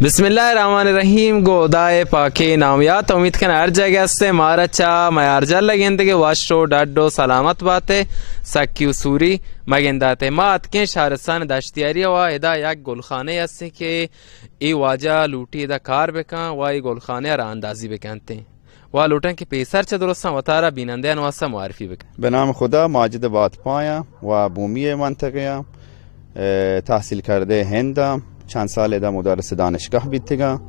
बिस्मिल्लाहिर्रहमानिर्रहीम गोदाए पाके नामियात उम्मीद करना हर जगह से मारा चा मयारजल लगेंदे के वाशो डाडो सलामत बाते सक्यू सूरी मगेंदाते मात के शारसान दश्तियारी वा एदा एक गुलखाने यसे के ए वाजा लूटी एदा कार बेका वा ए गुलखाने रा अंदाजी बेकंते वा लूटन के पेसर च दुरुस्ता वतारा बिनंदे नवासा मारफी बेक बेनाम खुदा माजिद बात पाया व भूमि मंतकिया तहसील करदे हिंदा چند سال در مدرس دانشگاه بیتگا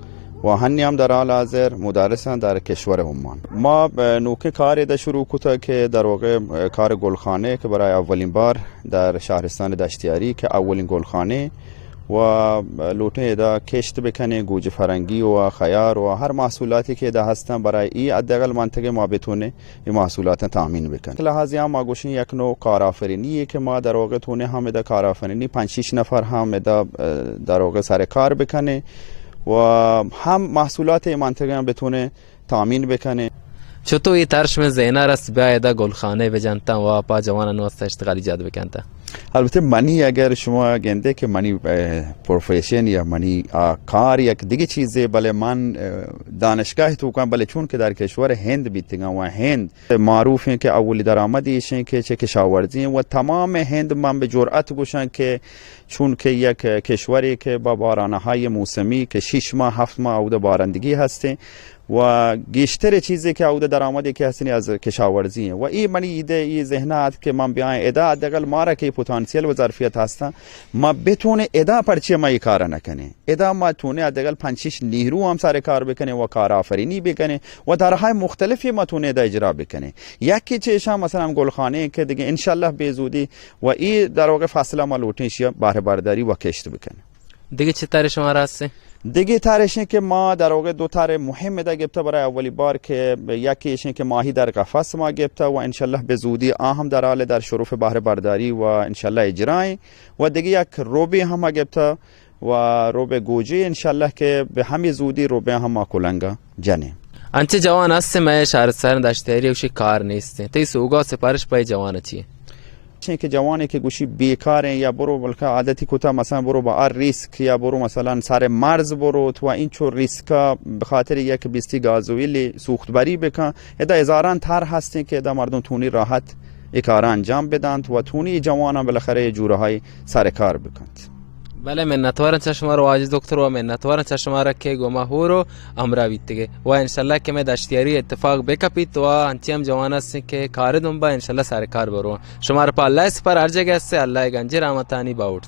و هنیم در حال حاضر مدرسان در کشور عمان. ما نوک کار ده شروع کتا که در واقع کار گلخانه که برای اولین بار در شهرستان دشتیاری که اولین گلخانه و لوته ده کشت بکنه گوجه فرنگی و خیار و هر محصولاتی که ده هستن برای این حداقل منطقه ما بتونه این محصولات تامین بکنه. لحاظی هم ما گوشیم یک نوع کارآفرینیه که ما در واقع تونه هم ده کارآفرینی 5-6 نفر هم ده در واقع سر کار بکنه و هم محصولات این منطقه هم بتونه تامین بکنه. چطور این ترش में ज़हना रस बेदा गुलखाने बजनता व पा जवाना नोस्ता इश्तिगाली जाद बेकंता البته منی اگر شما گنده که منی پروفیشن یا منی کار یک دیگه چیزه بله من دانشگاه تو کنم بله چون که در کشور هند بیتگم و هند معروف ہے که اولی درآمدیشن که چه کشاورزی و تمام هند من به جرأت گوشن که چون که یک کشوری که با بارانهای موسمی که 6 ماه 7 ماه عود بارندگی هسته و گیشتر چیزی که عود درآمدی که هستنی از کشاورزی و این منی ایده ای ذهنات که من بیان ادا حداقل مارا که پتانسیل و ظرفیت هستن ما بتونه ادا پرچه ما کار نکنه ادا ما تونه حداقل 5-6 نیرو هم سر کار بکنه و کارآفرینی بکنه و درهای مختلفی ما تونه ادا اجرا بکنه یکی چشم مثلا گلخانه که دیگه ان شاء الله به زودی و این در واقع فاصله ما لوتنش بهره برداری و کشت بکنه دیگه چه طرح شما راسته دیگه طرحش که ما در واقع دو طرح مهم ده گرفته برای اولی بار که یکیش که ماهی در قفس ما گرفته و ان شاء الله به زودی هم در حال در شرف بهره برداری و ان شاء الله اجرای و دیگه یک روبی هم گرفته و روبه گوجه ان شاء الله که به همین زودی روبه هم ما کلنگا جنه انچه جوان است من شهرستان دشتیاری وش کار نیست تی سوگا سپارش پای جوان چیه که جوانی که گوشی بیکاره یا برو بلکه عادتی کوتا مثلا برو با ریسک یا برو مثلا سر مرز برو تو این چور ریسکا به خاطر یک بیستی گازوئیل سوختبری بکن ادا هزاران تر هستین که ادا مردم تونی راحت یک کار انجام بدن و تونی جوانان بالاخره جوره های سر کار بکند. بله منتوارن چشما رو واجد دکتر و منتوارن چشما را که گما هورو امراویت دیگه و ان شاء الله که میں دشتیاری اتفاق بکپیت و انچیم جوان است که کار دنبا ان شاء الله سر کار برو شما را په الله سپر هر جگه است الله گنج رحمتانی باوټ